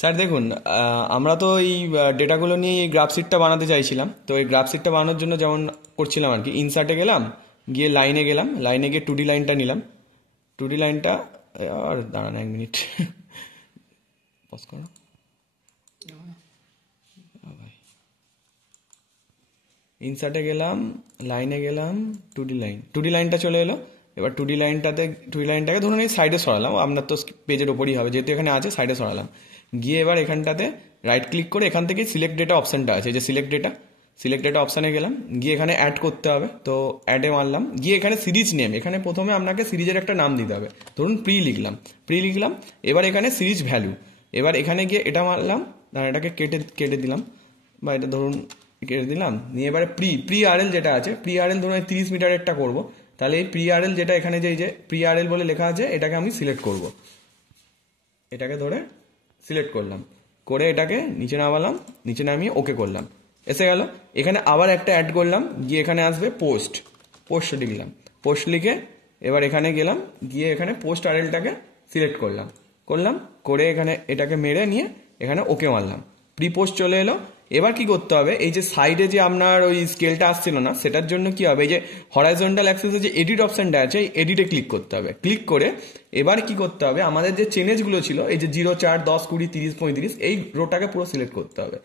Sir দেখুন, আমরা তো এই ডেটাগুলো নিয়ে এই গ্রাফ শিটটা বানাতে চাইছিলাম। তো এই গ্রাফ শিটটা বানানোর জন্য যেমন করছিলাম আর কি, ইনসার্টে গেলাম, গিয়ে লাইনে গেলাম, লাইনে গিয়ে 2D লাইনটা নিলাম। 2D লাইনটা, আর দাঁড়ান 1 মিনিট, পজ করো। ইনসার্টে গেলাম, লাইনে গেলাম, 2D লাইন, 2D লাইনটা চলে এলো। এবার 2D লাইনটাকে ধরুন এই সাইডে সরালাম, আপনার তো পেজের ওপরই হবে যেহেতু এখানে আছে, সাইডে সরালাম। গিয়ে এবার এখানটাতে রাইট ক্লিক করে এখান থেকে সিলেক্ট ডেটা অপশানটা আছে, যে সিলেক্ট ডেটা অপশানে গেলাম, গিয়ে এখানে অ্যাড করতে হবে, তো অ্যাডে মারলাম। গিয়ে এখানে সিরিজ নেম, এখানে প্রথমে আপনাকে সিরিজের একটা নাম দিতে হবে, ধরুন প্রি লিখলাম। এবার এখানে সিরিজ ভ্যালু, এবার এখানে গিয়ে এটা মারলাম, এটাকে কেটে দিলাম, বা এটা ধরুন কেটে দিলাম। নিয়ে এবারে প্রি আরএল যেটা আছে, প্রি আরএল ধরুন 30 মিটারেরটা করবো। তাহলে এই প্রি আরএল যেটা এখানে যে প্রি আরএল বলে লেখা আছে, এটাকে আমি সিলেক্ট করব, এটাকে ধরে সিলেক্ট করলাম, করে এটাকে নিচে নামালাম, নিচে নামিয়ে ওকে করলাম, এসে গেল। এখানে আবার একটা অ্যাড করলাম, গিয়ে এখানে আসবে পোস্ট লিখলাম, পোস্ট লিখে এবার এখানে গেলাম, গিয়ে এখানে পোস্ট আরএলটাকে সিলেক্ট করলাম, করে এখানে এটাকে মেরে নিয়ে এখানে ওকে মারলাম, প্রি পোস্ট চলে এলো। এবার কি করতে হবে, এই যে সাইডে যে আপনার ওই স্কেলটা আসছিল না, সেটার জন্য কি হবে, এই যে হরাইজন্টাল অ্যাক্সেসে যে এডিট অপশনটা আছে, এই এডিটে ক্লিক করতে হবে। ক্লিক করে এবার কি করতে হবে, আমাদের যে চেঞ্জগুলো ছিল, এই যে 0, 4, 10, 20, 30, 35, এই রোটাকে পুরো সিলেক্ট করতে হবে।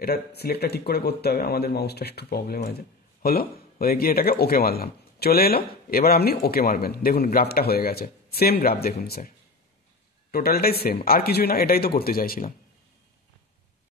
এটা সিলেক্টটা ঠিক করে করতে হবে, আমাদের মাউসটা একটু প্রবলেম আছে। হয়ে গিয়ে এটাকে ওকে মারলাম, চলে এলো। এবার আপনি ওকে মারবেন, দেখুন গ্রাফটা হয়ে গেছে, সেম গ্রাফ দেখুন স্যার, টোটালটাই সেম, আর কিছুই না, এটাই তো করতে চাইছিলাম।